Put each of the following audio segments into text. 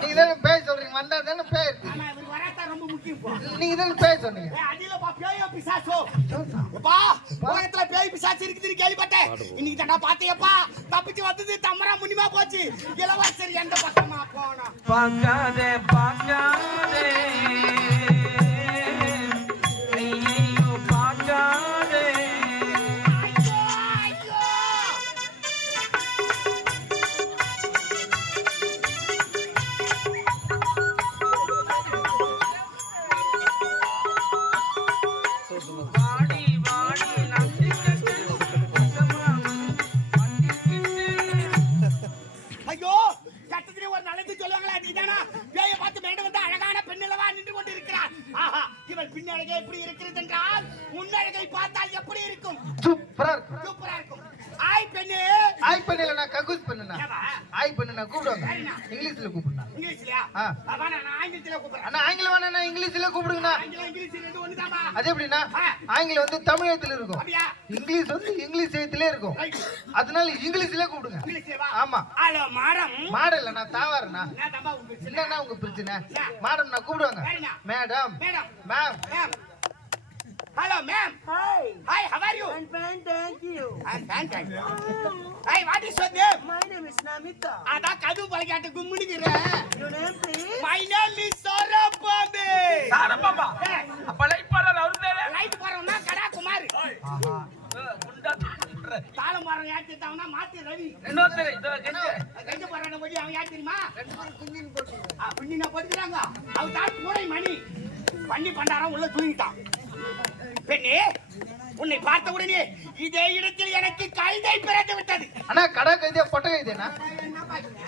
நீங்க தானே பேய் சொல்றீங்க வந்தா தானே பேய் இருக்கு. ஆமா இவர் வராதான் ரொம்ப முக்கியம் நீங்க தானே பேய் சொன்னீங்க. ஏய், பேயோ பிசாசோ. எப்பா உலகத்துல பேய் பிசாசு இருக்குதுன்னு கேள்விப்பட்டேன். இன்னைக்கு தாண்டா பாத்தியப்பா தப்பிச்சு வந்தது தம்மரா முன்னிமா போச்சு. இளவரசர் எந்த பக்கமா போனோம் பார்க்காதே பார்க்காதே. கக்கூஸ் பண்ணுனா? ஆய் பண்ணு நான் கூப்பிடுவாங்க. இங்கிலீஷ்ல கூப்பிடுனா. இங்கிலீஷ்லயா? ஆ. அவா நான் ஆங்கிலத்துல கூப்பிடுறேன். அண்ணா ஆங்கிலம் வேணா நான் இங்கிலீஷ்ல கூப்பிடுங்கண்ணா. அது எப்படின்னா. ஆங்கிலம் வந்து தமிழ் எழுத்துல இருக்கும். இங்கிலீஷ் வந்து இங்கிலீஷ் எழுத்துலயே இருக்கும். அதனால கூப்பிடுங்க. இங்கிலீஷ்ல வா ஆமா. Hello madam. மாடல்ல நான் தாவாருண்ணா? என்னன்னா உங்க பிரச்சனை? மேடம் நான் கூப்பிடுவாங்க. Madam. Ma'am. Hello ma'am Hi, hi how are you I'm fine, thank you. I'm fine thank hi what is your name My name is Namita. அதான் கது பலகாட்டு கும்முனிக்கிற Your name, please? My name is சரபாபே சாரப்பாப்பா அப்ப light போடுறாரு அவரு பேரு? Light போறவனா கடா குமார் குண்டா தூக்குற. தாளம் போறவன் யார் தெரியாதவனா மாத்தி ரவி. இன்னொருத்தர் இதோ கெஞ்சு. கஞ்ச போறான போய் அவன் யார் தெரியுமா ஆ, புண்ணினா போட்டுக்கிறாங்க. அவன் தான் பூரை மணி பண்ணி பண்டாரம் உள்ள தூங்கிட்டான். பெண்ணே உன்னை பார்த்த உடனே இதே இடத்தில் எனக்கு கைதை பிறந்து விட்டது. அண்ணா கடை கைதியா என்ன பாக்குறீங்க?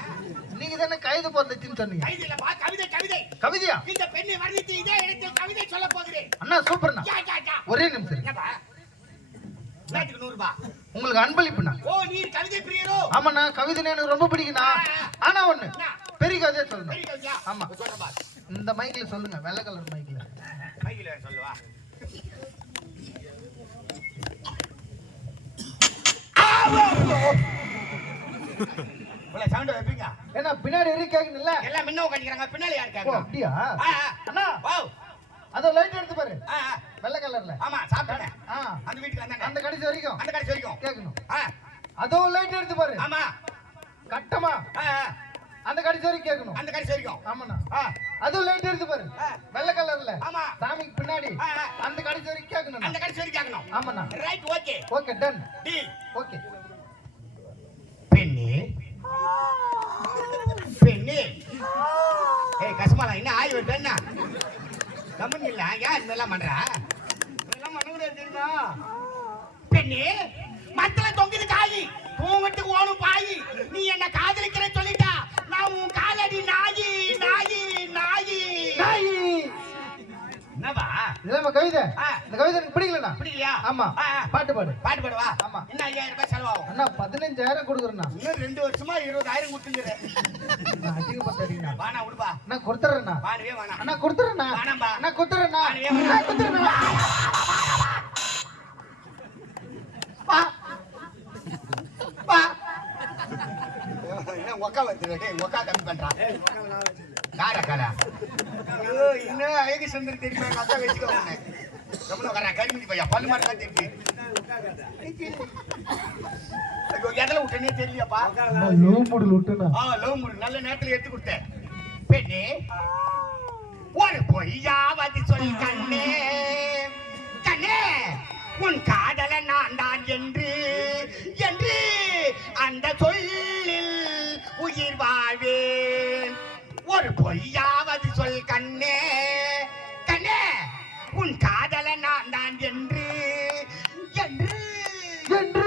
நீங்க தானே கைது போட்டுச்சுன்னு சொன்னீங்க. கைதை இல்லப்பா கவிதை கவிதை. கவிதையா? இந்த பெண்ணை வர்ணித்து இதே இடத்தில் கவிதை சொல்ல போகிறேன். அண்ணா சூப்பர்ண்ணா. ஒரே நிமிஷம். உங்களுக்கு அன்பளிப்புண்ணா. ஓ நீ கவிதை பிரியரோ? ஆமாண்ணா கவிதை எனக்கு ரொம்ப பிடிக்குண்ணா. ஆனா ஒண்ணு பெரிய கவிதையா கவிதையா? ஆமா. இந்த மைக்ல சொல்லுங்க வெள்ளை கலர் மைக்ல மைகில சொல்லுவா உள்ள சவுண்ட் வைப்பீங்க ஏன்னா பின்னாடி எரி கேக்குதுல்ல எல்லாம் முன்ன உட்காந்துக்கிறாங்க பின்னாடி யார் கேட்கணும் அப்படியா. அண்ணா வாவ். அதோ லைட் எடுத்து பாரு. வெள்ளை கலர்ல ஆமா சாப்பிட்டேன் அந்த வீட்டுக்கு வந்தாங்க அந்த கடைசி வரைக்கும் அந்த கடைசி வரைக்கும் கேட்கணும் ஆ, அதோ லைட் எடுத்து பாரு ஆமா கட்டமா. அந்த கடைசி வரைக்கும் கேட்கணும் அந்த கடைசி வரைக்கும் ஆமாண்ணா அதுவும் லைட் எடுத்து பாரு. வெள்ளை கலர்ல ஆமா சாமிக்கு பின்னாடி. அந்த கடைசி வரைக்கும் கேட்கணும் அந்த கடைசி வரைக்கும் கேட்கணும் ஆமாண்ணா ரைட் ஓகே ஓகே டன் டி ஓகே பெண்ணு பெண்ணு ஏய் கஸ்மாலா என்ன ஆய் ஒரு பெண்ணா கம்பெனி இல்ல. ஏன் இந்த மாதிரிலாம் பண்றா? இதெல்லாம் பண்ணக்கூடாது தெரியுமா? பெண்ணு மத்தல தொங்குது காயி. தூங்கட்டுக்கு ஓணும் பாயி. நீ என்ன காதலிக்கிற இதெல்லாம் கவிதை. ஆ. இந்த கவிதை எனக்கு பிடிக்கலண்ணா. பிடிக்கலையா? ஆமா. பாட்டு பாடு. பாட்டு பாடுவா? ஆமா. என்ன ஐயாயிரம் ரூபாய் செலவாகும்? அண்ணா பதினஞ்சாயிரம் கொடுக்குறேண்ணா. இன்னும் ரெண்டு வருஷமா இருபதாயிரம் கொடுத்துங்கிறேன் நான் அதிகப்படுத்தாதீங்கண்ணா வானா விடுப்பா அண்ணா கொடுத்துறேண்ணா. வானவே வேணாம் அண்ணா கொடுத்துறேண்ணா. வேணாம்பா. அண்ணா கொடுத்துறேண்ணா. வேணாம். கொடுத்துறேண்ணா. பா பா என்ன ஒக்கா டேய் ஒக்கா கம்மி பண்றான். காரா காரா இன்னும் அழகு சுந்தர் தெரியுமா? எங்க அக்கா வச்சுக்கோ கம்மன வரா கரிமிதி பையா பல்லு மாட்டா தெரிஞ்சு ஐயோ எதில் விட்டனே தெரியலையாப்பா. லோ மூடில் விட்டுண்ணா ஆ லவ் முடி நல்ல நேரத்துல எடுத்து கொடுத்தேன். பெண்ணே ஒரு பொய்யாவது சொல் என்று. என்று.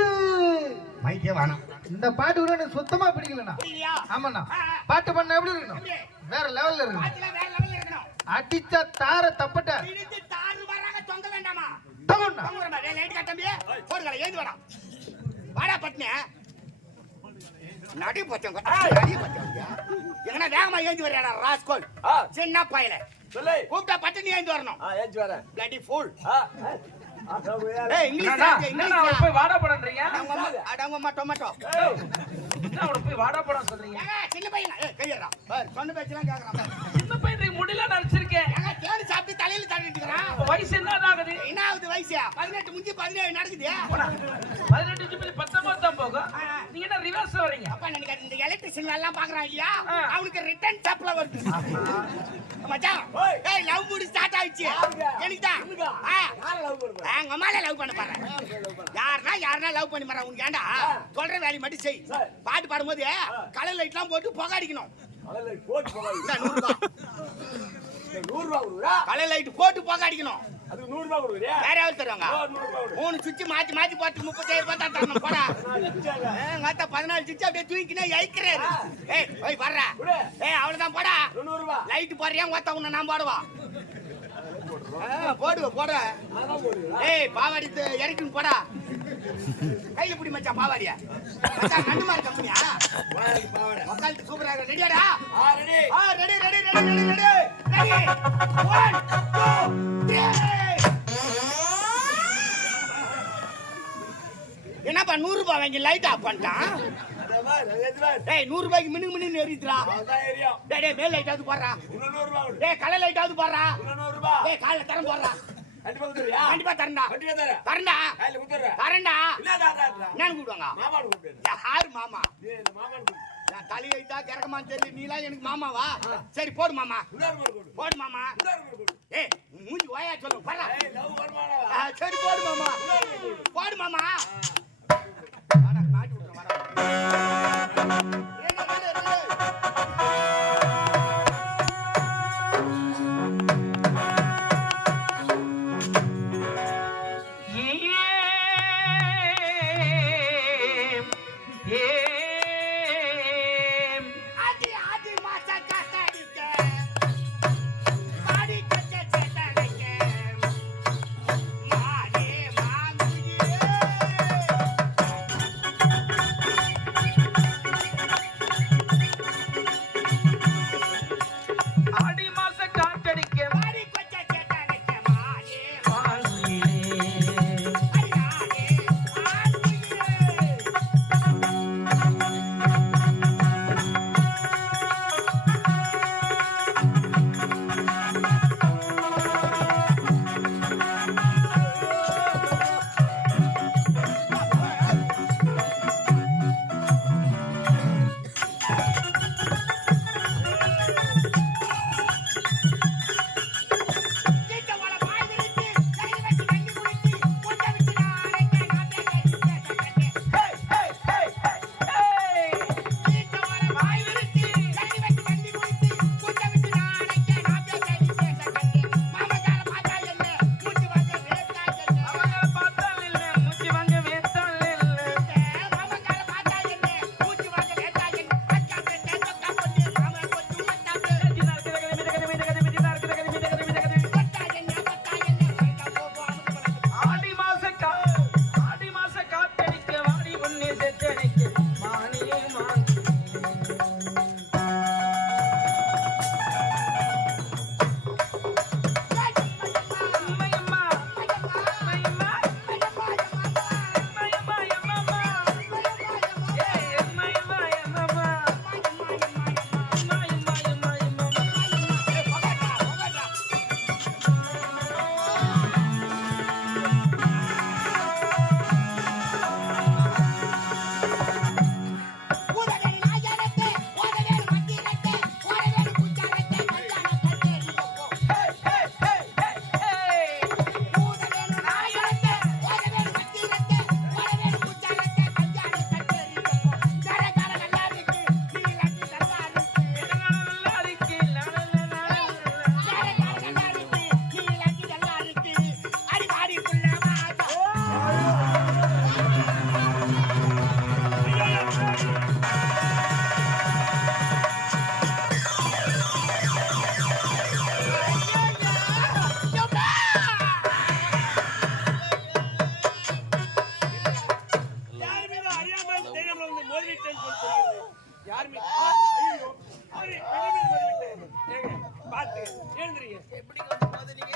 மைக்கே வேணாம் இந்த பாட்டு கூட எனக்கு சுத்தமா பிடிக்கலண்ணா. ஆமாண்ணா. பாட்டு பண்ண எப்படி இருக்கணும்? வேற லெவல்ல இருக்கணும். பாட்டுல வேற லெவல்ல இருக்கணும். அடிச்ச தார தப்பட்ட. தாறு வராங்க தொங்க வேண்டாமா? தவண்ணா தொங்க வேண்டாம் டேய், லைட் ஏந்து வாடா. வாடா பட்னே நடி பச்சம் நடி பச்சம் எங்கனா வேகமா ஏந்து வரையாடா ராஸ்கோல் சின்ன பையல. சொல்லு. கூப்பிட்டா பட்டு நீ ஏந்து வரணும். ஆ, ஏஞ்சி வரேன். பிளடி ஃபுல் ஆ, ஆ. ஏய் இங்கிலீஷ் என்னண்ணா, ராஜா, என்னண்ணா, இங்கிலீஷ் அவர் போய் வாடா படன்றீங்க அடங்க அம்மா டொமேட்டோ என்ன போய் வாடா போடா சொல்றீங்க? சின்ன பையன் ஏய் கையறா பாரு சொன்ன கேக்குறான் முடியல நடிச்சிருக்கேன் தேடி சாப்பிட்டு தலையில தட்டிட்டு வயசு என்ன ஆகுது? என்ன ஆகுது வயசு? பதினெட்டு முடிஞ்சு பதினேழு நடக்குது. பதினெட்டு ஜிபி பத்தொன்பது தான் போகும். நீங்க என்ன ரிவர்ஸ் வரீங்க அப்ப எனக்கு இந்த எலக்ட்ரிஷியன் எல்லாம் பாக்குறான் இல்லையா. அவனுக்கு ரிட்டர்ன் சப்ளை வருது. மச்சான் ஏய் லவ் மூடி ஸ்டார்ட் ஆயிடுச்சு. எனக்கு தான். எங்க அம்மால லவ் பண்ண பாரு யாருன்னா யாருன்னா லவ் பண்ணி பாரு உனக்கு ஏண்டா? சொல்ற வேலையை மட்டும் செய். பாட்டு பாடும்போது கலர் லைட்லாம் போட்டு புகை அடிக்கணும். கலர் லைட் போட்டு புகை அடிக்கணும். வேற யாரும் தருவாங்க? மூணு சுவிட்ச் மாத்தி மாத்தி போட்டு முப்பத்தாயிரம் ரூபாய் தான் தரணும். போடா. எங்க பதினாலு சுவிட்ச் அப்படியே தூக்கினா இழைக்கிறாரு. ஏய் போய் வர்ற ஏய் அவ்வளவுதான் போடா. லைட் போடுறியா? அத்தா உன்னை நான் போடுவா? ஆ, போடுவ போட. ஏய் பாவாடி இறக்கின்னு போடா. கையில பிடி மச்சான் பாவாடிய. மச்சான் நண்டு மாதிரி கம்பெனியா சூப்பரா இருக்கு. ரெடியாடா ஆ ready ready ready ready ready ready one two three என்னப்பா நூறு ரூபாய் வாங்கி லைட் ஆஃப் பண்ணிட்டான்? டேய் நூறு ரூபாய்க்கு மினு மினு எரியுதுடா டேய் டேய் மேல் லைட்டாவது போடுறா. டேய் கலை லைட்டாவது போடுறா. டேய் காலைல தரம் போடுறா. கண்டிப்பா தரண்டா தரண்டா தரண்டா என்னன்னு கூப்பிடுவாங்க. யாரு மாமா? நான் தலி வைத்தா கிறக்கமான்னு தெரியல. நீலாம் எனக்கு மாமாவா? சரி போடு மாமா. போடு. மாமா. மூஞ்சி யார் மீது? ஐயோ. அவரே கண்ணு மீது வந்துட்டேன் பாத்து எழுந்துறீங்க எப்படி கொண்டு போதுறீங்க